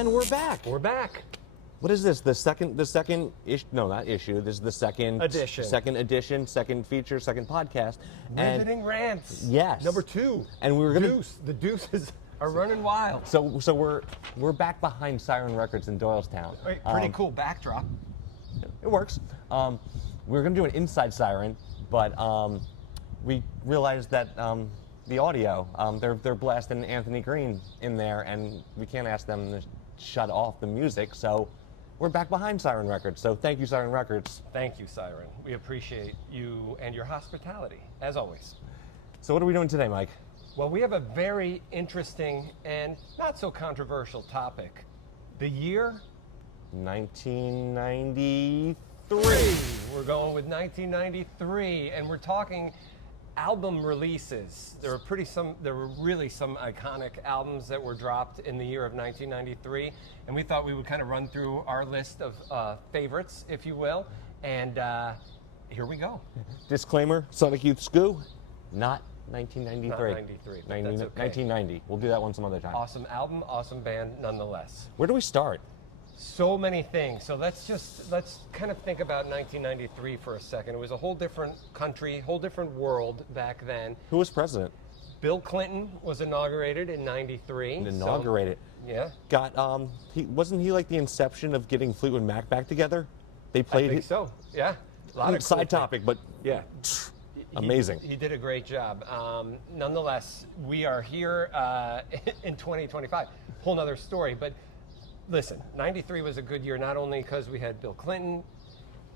And we're back. We're back. What is this? The second issue? No, not issue. This is the second edition. Second edition, second feature, second podcast. Rivoting Rants. Yes. Number 2. And we were gonna. The deuces are running wild. So we're back behind Siren Records in Doylestown. Pretty cool backdrop. It works. We were gonna do an inside Siren, but we realized that the audio, they're blasting Anthony Green in there, and we can't ask them to shut off the music. So we're back behind Siren Records. So thank you, Siren Records. Thank you, Siren. We appreciate you and your hospitality, as always. So what are we doing today, Mike? Well, we have a very interesting and not so controversial topic. The year 1993. We're going with 1993, and we're talking album releases. There were really some iconic albums that were dropped in the year of 1993, and we thought we would kind of run through our list of favorites, if you will, and here we go. Disclaimer: Sonic Youth Scoo, not 1993. Not 93, but that's okay. 1990. We'll do that one some other time. Awesome album, awesome band, nonetheless. Where do we start? So many things. So let's kind of think about 1993 for a second. It was a whole different country, whole different world back then. Who was president? Bill Clinton was inaugurated in 93. Inaugurated. So, yeah. Wasn't he like the inception of getting Fleetwood Mac back together? They played. I think so. Yeah. A lot of side topic, but yeah. Amazing. He did a great job. Nonetheless, we are here in 2025. Whole nother story, but. Listen, 93 was a good year, not only because we had Bill Clinton,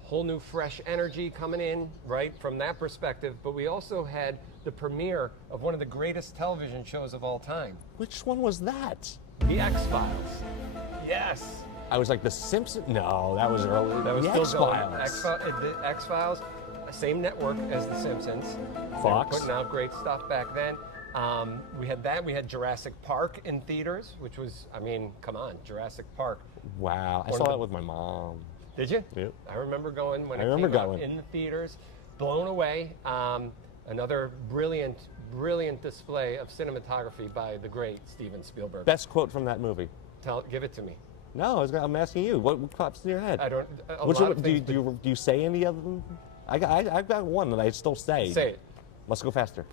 whole new fresh energy coming in, right, from that perspective, but we also had the premiere of one of the greatest television shows of all time. Which one was that? The X-Files. Yes. I was like, The Simpsons? No, that was early. That was the still X-Files. The X-Files, same network as The Simpsons. Fox. They were putting out great stuff back then. We had that. We had Jurassic Park in theaters, which was, I mean, come on, Jurassic Park. Wow, I saw that with my mom. Did you? Yep. I remember going when it came out in the theaters. Blown away. Another brilliant display of cinematography by the great Steven Spielberg. Best quote from that movie. Give it to me. No, I'm asking you. What pops in your head? I don't. Do you say any of them? I've got one that I still say. Say it. Must go faster.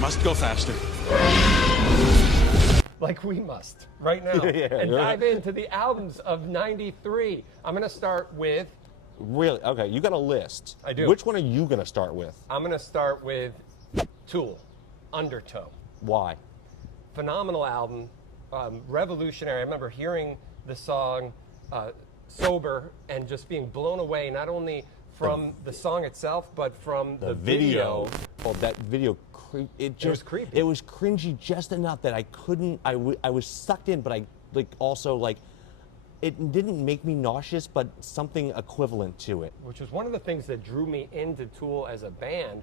Must go faster. Like we must right now. And dive into the albums of 93. I'm going to start with... Really? Okay, you got a list. I do. Which one are you going to start with? I'm going to start with Tool, Undertow. Why? Phenomenal album, revolutionary. I remember hearing the song Sober and just being blown away, not only from the song itself, but from the video. Oh, that video, it was creepy. It was cringy just enough that I couldn't, I was sucked in, but I also it didn't make me nauseous, but something equivalent to it. Which was one of the things that drew me into Tool as a band.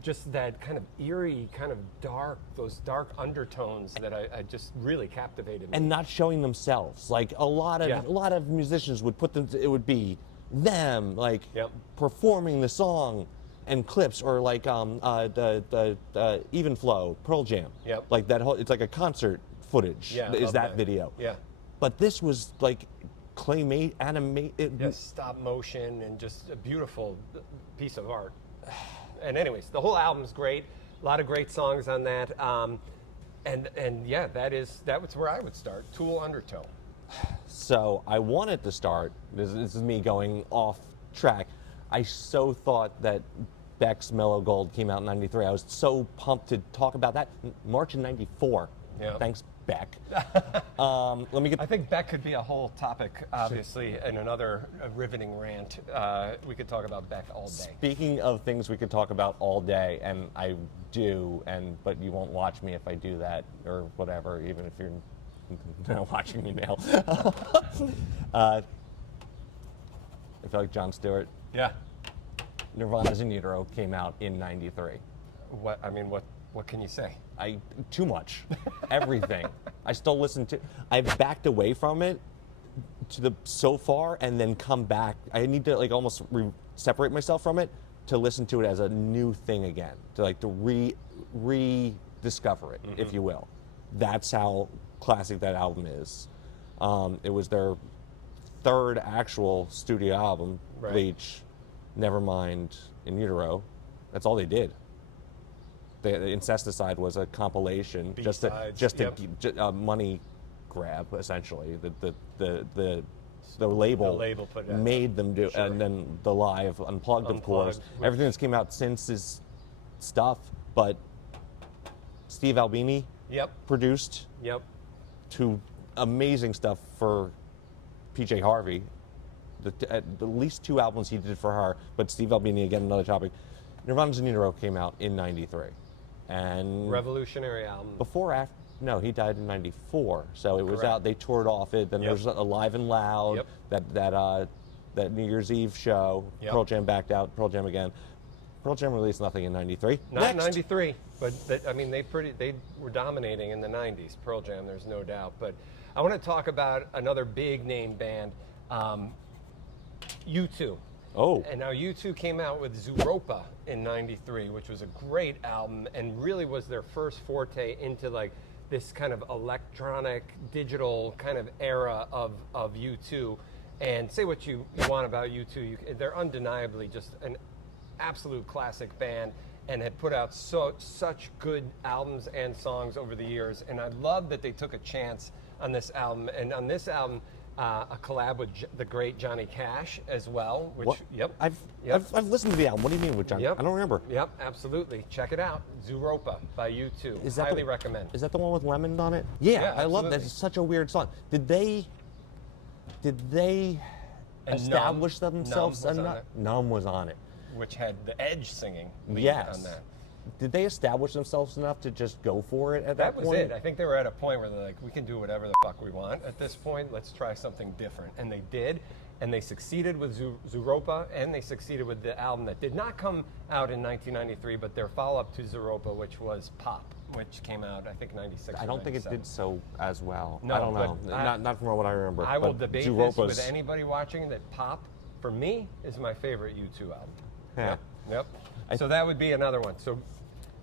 Just that kind of eerie, kind of dark, those dark undertones that I just really captivated me. And not showing themselves. Like a lot of musicians would put them, it would be them performing the song and clips, or like the Even Flow, Pearl Jam. Yep. Like that whole, it's like a concert footage. Yeah, is that video. Yeah. But this was like animate. Stop motion and just a beautiful piece of art. And anyways, the whole album's great. A lot of great songs on that. And yeah, that was where I would start. Tool, Undertow. So I wanted to start, this is me going off track, I so thought that Beck's Mellow Gold came out in 93. I was so pumped to talk about that. March in 94. Yeah. Thanks, Beck. I think Beck could be a whole topic, obviously, in another riveting rant. We could talk about Beck all day. Speaking of things we could talk about all day, and I do, but you won't watch me if I do that, or whatever, even if you're not watching me now. I feel like Jon Stewart. Yeah. Nirvana's In Utero came out in 93. What can you say? Too much. Everything. I still listen to. I've backed away from it so far, and then come back. I need to almost separate myself from it to listen to it as a new thing again, to rediscover it, if you will. That's how classic that album is. It was their third actual studio album, Right. Bleach, Nevermind, In Utero. That's all they did. The Incesticide was a compilation, B-sides, just yep. a money grab, essentially. The label, put it out. made them do, Sure. and then the live Unplugged, of course. Unplugged, which- Everything that's came out since is stuff, but Steve Albini Yep. produced Yep. two amazing stuff for PJ Harvey. At least 2 albums he did for her, but Steve Albini, again, another topic. Nirvana's In Utero came out in '93, and Revolutionary album. no, he died in '94, so it was Correct. out. They toured off it. Then Yep. there's Alive and Loud, Yep. that New Year's Eve show. Yep. Pearl Jam backed out. Pearl Jam again. Pearl Jam released nothing in '93. Not Next. 93, but they were dominating in the 90s. Pearl Jam, there's no doubt. But I want to talk about another big name band, U2. Oh, And now U2 came out with Zooropa in '93, which was a great album and really was their first forte into like this kind of electronic, digital kind of era of U2. And say what you want about U2, they're undeniably just an absolute classic band and had put out such good albums and songs over the years. And I love that they took a chance on this album. And on this album, a collab with the great Johnny Cash as well. Which, what? Yep. I've listened to the album. What do you mean with John? Yep. I don't remember. Yep, absolutely. Check it out. Zooropa by U2. Is that Highly the- recommend. Is that the one with Lemon on it? Yeah, Yeah, I love that. absolutely. It's such a weird song. Did they And establish Numb themselves was on enough? it. Numb was on it. Which had the Edge singing lead Yes. on that. Did they establish themselves enough to just go for it at that, That was point? it. I think they were at a point where they're like, we can do whatever the fuck we want at this point. Let's try something different. And they did. And they succeeded with Zooropa, and they succeeded with the album that did not come out in 1993, but their follow-up to Zooropa, which was Pop, which came out, I think, 96 I or don't think it 97. did so as well. No, I don't know. but Not from what I remember. I will but debate this Zooropa's- with anybody watching that Pop, for me, is my favorite U2 album. Yeah. Yep. So that would be another one. So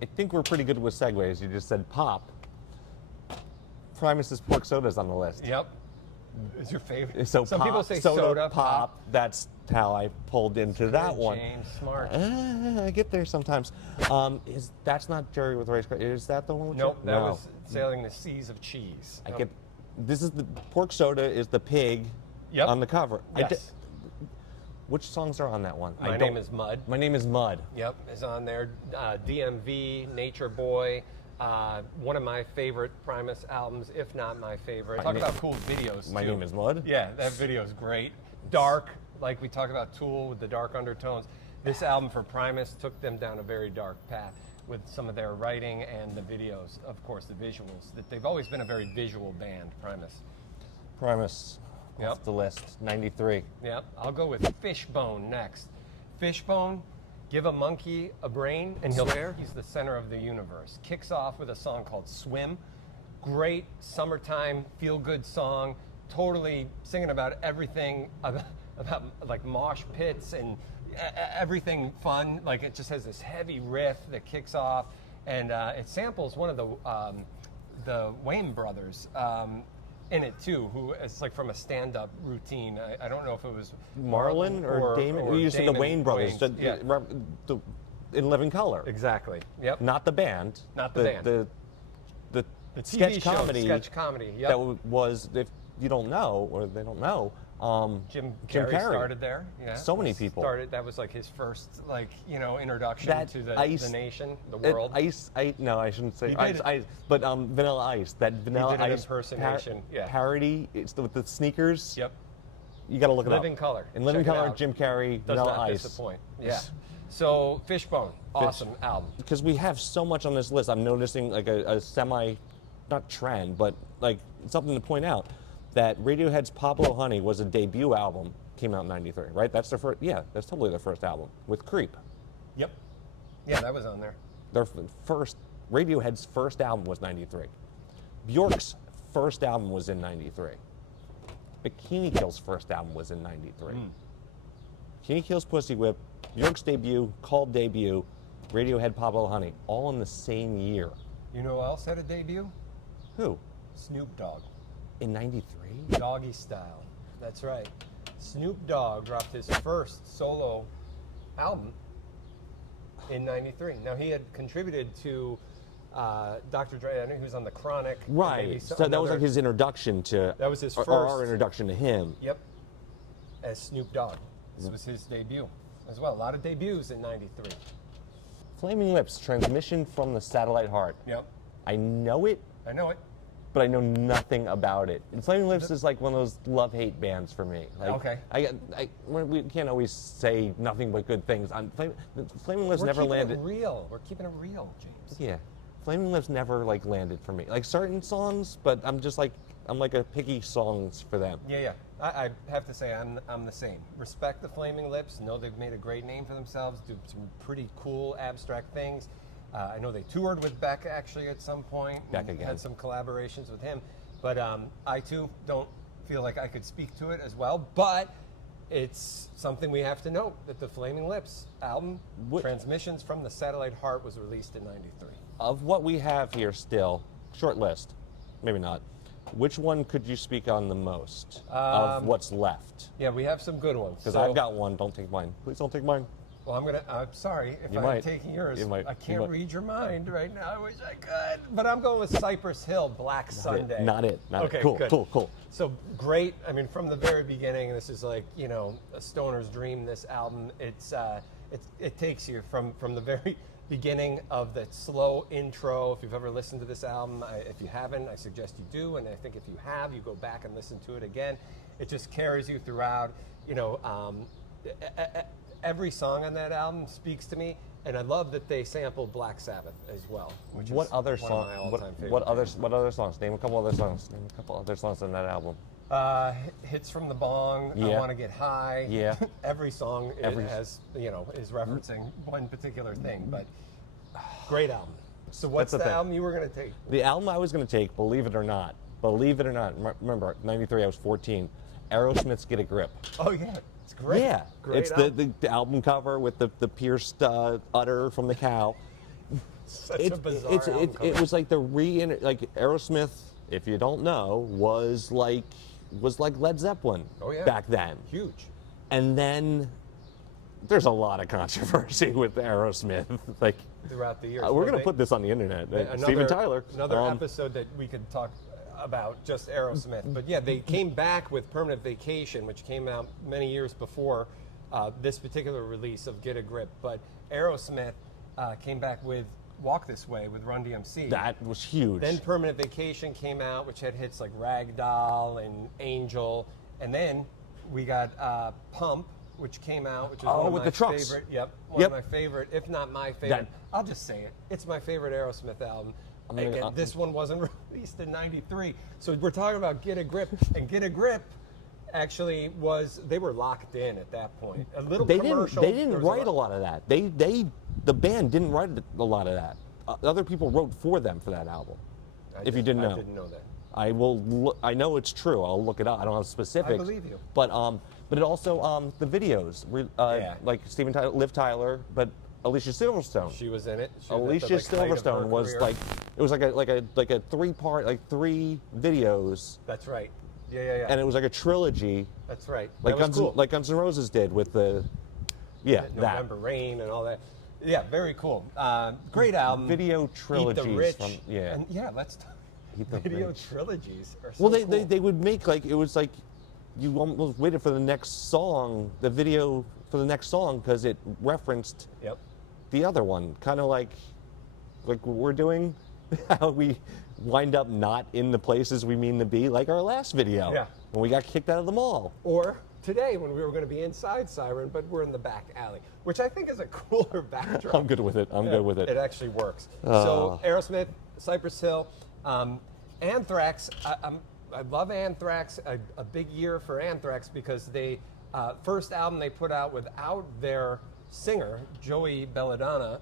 I think we're pretty good with segues. You just said pop. Primus's Pork Soda's on the list. Yep. Is your favorite? So Some pop, people say soda, pop. That's how I pulled into that Good, one. James, smart. I get there sometimes. That's not Jerry with Race Car. Is that the one? With Nope, Jerry? that No. was Sailing the Seas of Cheese. I get. This is the Pork Soda is the pig Yep. on the cover. Yes. Which songs are on that one? My Name is Mud. My Name is Mud. Yep, is on there. DMV, Nature Boy, one of my favorite Primus albums, if not my favorite. Talk about cool videos, My too. Name is Mud. Yeah, that video is great. Dark, like we talk about Tool with the dark undertones. This album for Primus took them down a very dark path with some of their writing and the videos, of course, the visuals. That they've always been a very visual band, Primus. Primus. Yep. Off the list. 93. Yep, I'll go with Fishbone next. Fishbone, give a monkey a brain and he's the center of the universe. Kicks off with a song called Swim. Great summertime feel-good song. Totally singing about everything, about like mosh pits and everything fun. Like it just has this heavy riff that kicks off, and it samples one of the Wayne brothers. In it too, who is like from a stand-up routine. I don't know if it was Marlon or Damon? We used to the Damon Wayne brothers. Wayans. Yeah, In Living Color. exactly. Yep. Not the band. Not the band. The The TV sketch show, comedy. sketch comedy. Yep. That was, if you don't know, or they don't know, Jim Jim Carrey Carrey. started there. Yeah. So many people. That was like his first, introduction That to the Ice- nation, the world. No, I shouldn't say You ice, did. ice, but Vanilla Ice. That Vanilla did an Ice impersonation, yeah. parody. It's with the sneakers. Yep. You got to look it up. Living Color. In Living Check it Color, out. Jim Carrey, Does Vanilla not Ice. disappoint. Yeah. So Fishbone, awesome album. Because we have so much on this list, I'm noticing like a semi, not trend, but like something to point out that Radiohead's Pablo Honey was a debut album, came out in '93, right? That's their first. Yeah, that's totally their first album with Creep. Yep. Yeah, that was on there. Their first Radiohead's first album was '93. Bjork's first album was in '93. Bikini Kill's first album was in '93. Bikini Kill's Pussy Whip, Bjork's debut, Called debut, Radiohead Pablo Honey, all in the same year. You know who else had a debut? Who? Snoop Dogg. In '93? Doggy Style. That's right. Snoop Dogg dropped his first solo album in '93. Now, he had contributed to Dr. Dre. I know he was on The Chronic. Right. So that was like his introduction to. That was his first. Or our introduction to him. Yep. As Snoop Dogg. This was his debut as well. A lot of debuts in '93. Flaming Lips, Transmission from the Satellite Heart. Yep. I know it, I know it. but I know nothing about it. And Flaming Lips is like one of those love-hate bands for me. Like, Okay. We can't always say nothing but good things. Flaming Lips never landed. We're keeping it real. We're keeping it real, James. Yeah, Flaming Lips never like landed for me. Like certain songs, but I'm like a picky songs for them. Yeah. I have to say, I'm the same. Respect the Flaming Lips. Know they've made a great name for themselves. Do some pretty cool abstract things. I know they toured with Beck actually at some point. Beck again. Had some collaborations with him. But I too don't feel like I could speak to it as well. But it's something we have to note that the Flaming Lips album, Transmissions from the Satellite Heart, was released in '93. Of what we have here still, short list, maybe not. Which one could you speak on the most of what's left? Yeah, we have some good ones. Because I've got one. Don't take mine. Please don't take mine. Well, I'm sorry if You I'm might. taking yours. You might. I You can't might. read your mind right now. I wish I could. But I'm going with Cypress Hill, Black Sunday. Not it. Okay, Cool, good. cool. So great. I mean, from the very beginning, this is like, a stoner's dream, this album. It takes you from the very beginning of the slow intro. If you've ever listened to this album, if you haven't, I suggest you do. And I think if you have, you go back and listen to it again. It just carries you throughout. Every song on that album speaks to me, and I love that they sampled Black Sabbath as well. Which What is other one of my song? all-time favorite What other bands. songs? Name a couple other songs. Name a couple other songs on that album. Hits from the Bong. I Yeah. Want to Get High. Yeah. Every song is referencing one particular thing, but great album. So what's That's the the thing. album you were going to take? The album I was going to take, believe it or not, remember, '93, I was 14. Aerosmith's "Get a Grip." Oh yeah, it's great. Yeah, great it's album. the album cover with the pierced udder from the cow. Such a bizarre album cover. It was like Aerosmith. If you don't know, was like Led Zeppelin back then. Huge. And then there's a lot of controversy with Aerosmith. Like Throughout the years. we're Well, going to put this on the internet. Another- Steven Tyler. Another episode that we could talk about just Aerosmith. But yeah, they came back with Permanent Vacation, which came out many years before this particular release of Get a Grip. But Aerosmith came back with Walk This Way with Run DMC. That was huge. Then Permanent Vacation came out, which had hits like Ragdoll and Angel. And then we got Pump, which came out, which is one of with my the trucks. favorite. Yep, one of my favorite, if not my favorite. I'll just say it. It's my favorite Aerosmith album. Again, this one wasn't released in '93, so we're talking about Get a Grip, and Get a Grip actually they were locked in at that point. A little commercial. They didn't write a lot of that. The band didn't write a lot of that. Other people wrote for them for that album. If you didn't know, I didn't know that. I will. I know it's true. I'll look it up. I don't have specifics. I believe you. But it also the videos, like Steven Tyler, Liv Tyler, but Alicia Silverstone. She was in it. Alicia Silverstone was career. it was like a 3-part, like 3 videos. That's right. Yeah. And it was like a trilogy. That's right. Like that was cool. like Guns N' Roses did with the November Rain and all that. Yeah, very cool. Great album. Video trilogies. Eat the Rich. And let's talk. Eat the Video Rich. trilogies are so Well, cool. they would make it was like you almost waited for the next song, the video for the next song, because it referenced the other one, kind of like what we're doing, how we wind up not in the places we mean to be, like our last video, when we got kicked out of the mall. Or today when we were going to be inside Siren, but we're in the back alley, which I think is a cooler backdrop. I'm good with it. I'm good with it. It actually works. So Aerosmith, Cypress Hill, Anthrax. I love Anthrax. A big year for Anthrax because they first album they put out without their singer Joey Belladonna.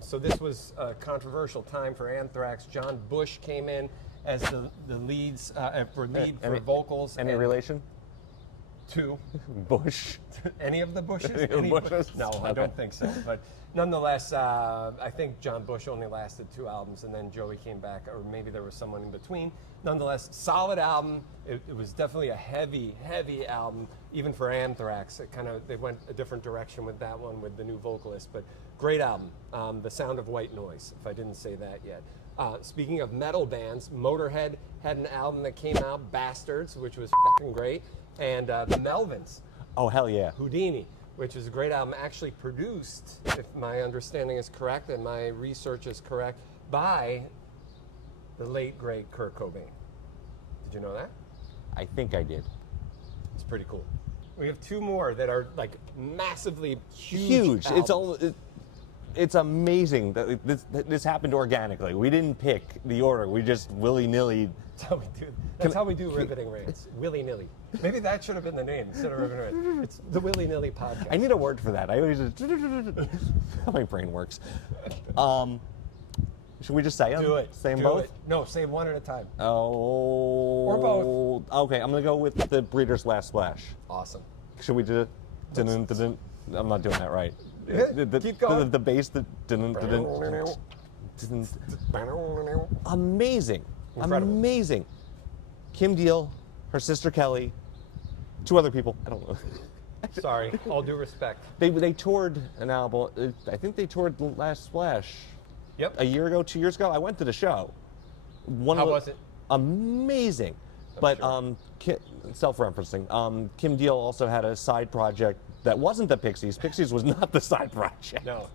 So this was a controversial time for Anthrax. John Bush came in as the lead for vocals. Any relation? 2. Bush. Any of the Bushes? Any Bushes? No, I don't think so. But nonetheless, I think John Bush only lasted 2 albums, and then Joey came back, or maybe there was someone in between. Nonetheless, solid album. It was definitely a heavy, heavy album, even for Anthrax. They went a different direction with that one, with the new vocalist. But great album. The Sound of White Noise, if I didn't say that yet. Speaking of metal bands, Motorhead had an album that came out, Bastards, which was fucking great. And the Melvins. Oh, hell yeah. Houdini, which is a great album, actually produced, if my understanding is correct and my research is correct, by the late, great Kurt Cobain. Did you know that? I think I did. It's pretty cool. We have 2 more that are like massively Huge. albums. It's amazing that this happened organically. We didn't pick the order. We just willy-nilly. That's how we do Rivoting Rants. Willy-nilly. Maybe that should have been the name instead of Rivoting Rants. It's the Willy-nilly podcast. I need a word for that. I always just how my brain works. Should we just say them? Do it. Say them Do both? it. No, say one at a time. Oh. Or both. Okay, I'm gonna go with the Breeders' Last Splash. Awesome. Should we do it? I'm not doing that right. Keep going. The bass. Amazing. Incredible. Amazing. Kim Deal, her sister Kelly, 2 other people. I don't know. Sorry, all due respect. They toured an album. I think they toured The Last Splash. Yep. A year ago, 2 years ago. I went to the show. How was it? Amazing. But sure. Self-referencing. Kim Deal also had a side project that wasn't the Pixies. Pixies was not the side project. No.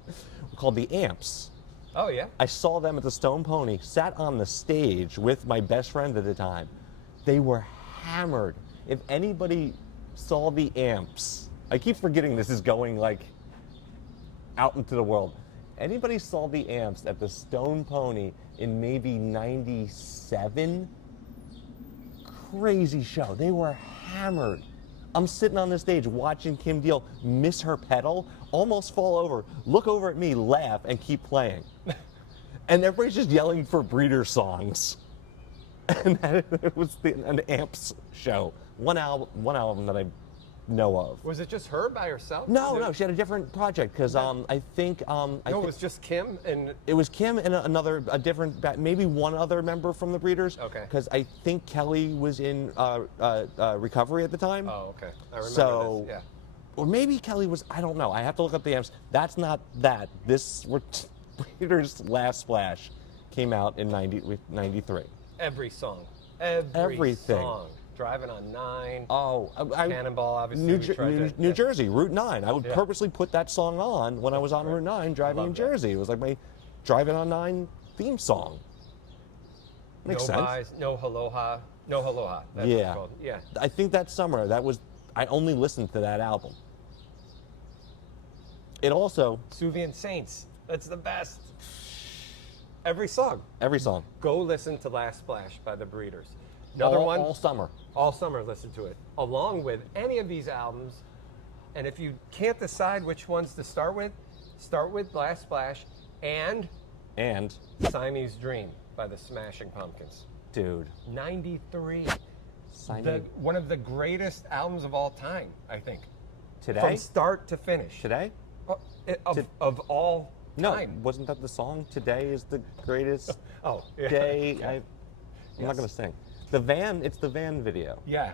Called the Amps. Oh, yeah? I saw them at the Stone Pony, sat on the stage with my best friend at the time. They were hammered. If anybody saw the Amps, I keep forgetting this is going like out into the world. Anybody saw the Amps at the Stone Pony in maybe 97? Crazy show. They were hammered. I'm sitting on the stage watching Kim Deal miss her pedal, almost fall over, look over at me, laugh, and keep playing. And everybody's just yelling for Breeder songs. And it was an Amps show. One album that I know of. Was it just her by herself? No, she had a different project because I think. It was just Kim and. It was Kim and a different, maybe one other member from the Breeders. Okay. Because I think Kelly was in recovery at the time. Oh, okay. I remember this. Yeah. Or maybe Kelly was. I don't know. I have to look up the Amps. That's not that. Breeders' Last Splash came out in 93. Every song. Everything. Song. Driving on 9. Oh, Cannonball, obviously. New Jersey, Route 9. I would purposely put that song on when I was on Right. Route 9 driving in Love Jersey. It was like my Driving on 9 theme song. Makes sense. Buys, no Aloha. No Aloha. That's what it's Yeah. called. Yeah. I think that summer, I only listened to that album. It also, Suvian Saints. That's the best. Every song. every song. Go listen to Last Splash by the Breeders. Another one. All summer. All summer, listen to it. Along with any of these albums. And if you can't decide which ones to start with Last Splash and Siamese Dream by the Smashing Pumpkins. Dude. 93. Siamese. One of the greatest albums of all time, I think. Today? From start to finish. Today? Of all No, time. wasn't that the song? Today is the greatest Oh, yeah. day. Okay. I'm not going to sing. It's the van video. Yeah.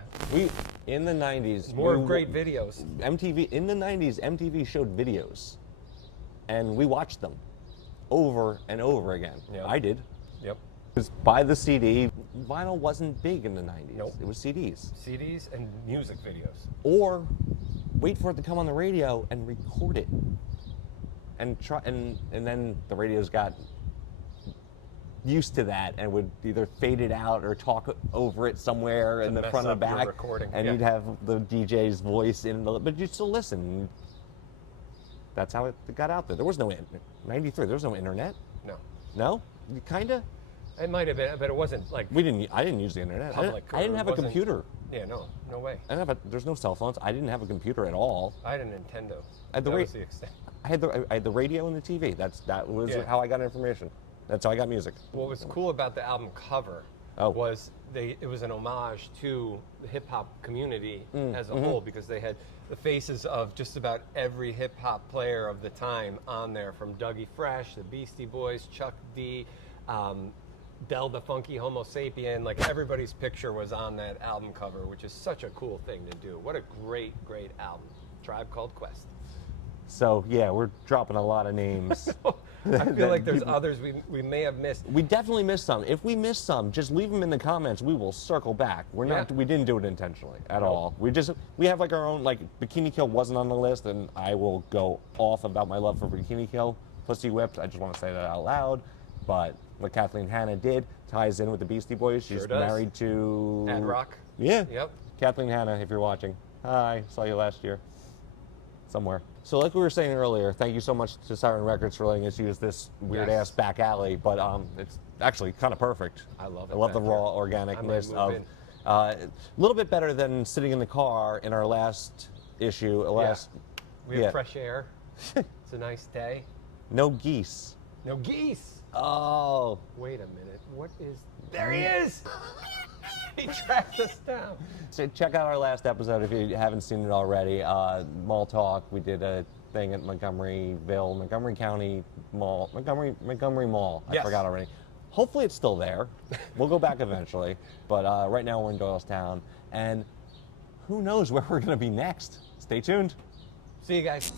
In the 90s. More great videos. In the 90s, MTV showed videos. And we watched them over and over again. Yep. I did. Yep. Because buy the CD. Vinyl wasn't big in the 90s. Nope. It was CDs. CDs and music videos. Or wait for it to come on the radio and record it. And then the radios got used to that and would either fade it out or talk over it somewhere in the mess front or up your back. recording, And yeah. you'd have the DJ's voice in the, but you'd still listen. That's how it got out there. There was no 93. There was no internet. No. No, kinda. It might have been, but it wasn't like I didn't use the internet. public. I didn't or have a wasn't- computer. Yeah, no way. There's no cell phones. I didn't have a computer at all. I had a Nintendo. At the That rate- was the extent. I had the radio and the TV. That was Yeah. how I got information. That's how I got music. What was cool about the album cover Oh. was it was an homage to the hip hop community as a whole, because they had the faces of just about every hip hop player of the time on there, from Dougie Fresh, the Beastie Boys, Chuck D, Del the Funky Homo Sapien. Like, everybody's picture was on that album cover, which is such a cool thing to do. What a great, great album. Tribe Called Quest. So yeah, we're dropping a lot of names. I feel like there's others we may have missed. We definitely missed some. If we missed some, just leave them in the comments. We will circle back. We're not. Yeah. We didn't do it intentionally at all. We have like our own, like, Bikini Kill wasn't on the list, and I will go off about my love for Bikini Kill. Pussy Whipped. I just want to say that out loud. But what Kathleen Hanna did ties in with the Beastie Boys. She's Sure does. married to Ad Rock. Yeah. Yep. Kathleen Hanna, if you're watching. Hi, saw you last year. Somewhere. So like we were saying earlier, thank you so much to Siren Records for letting us use this weird ass back alley, but it's actually kind of perfect. I love it. I love the back raw there. organicness I might of move a little bit better than sitting in the car in our last issue. We have fresh air. It's a nice day. No geese. No geese. Oh. Wait a minute. What is? There he is. He tracked us down. So check out our last episode if you haven't seen it already. Mall Talk. We did a thing at Montgomery County Mall. Montgomery Mall. I Yes. forgot already. Hopefully it's still there. We'll go back eventually. But right now we're in Doylestown. And who knows where we're going to be next. Stay tuned. See you guys.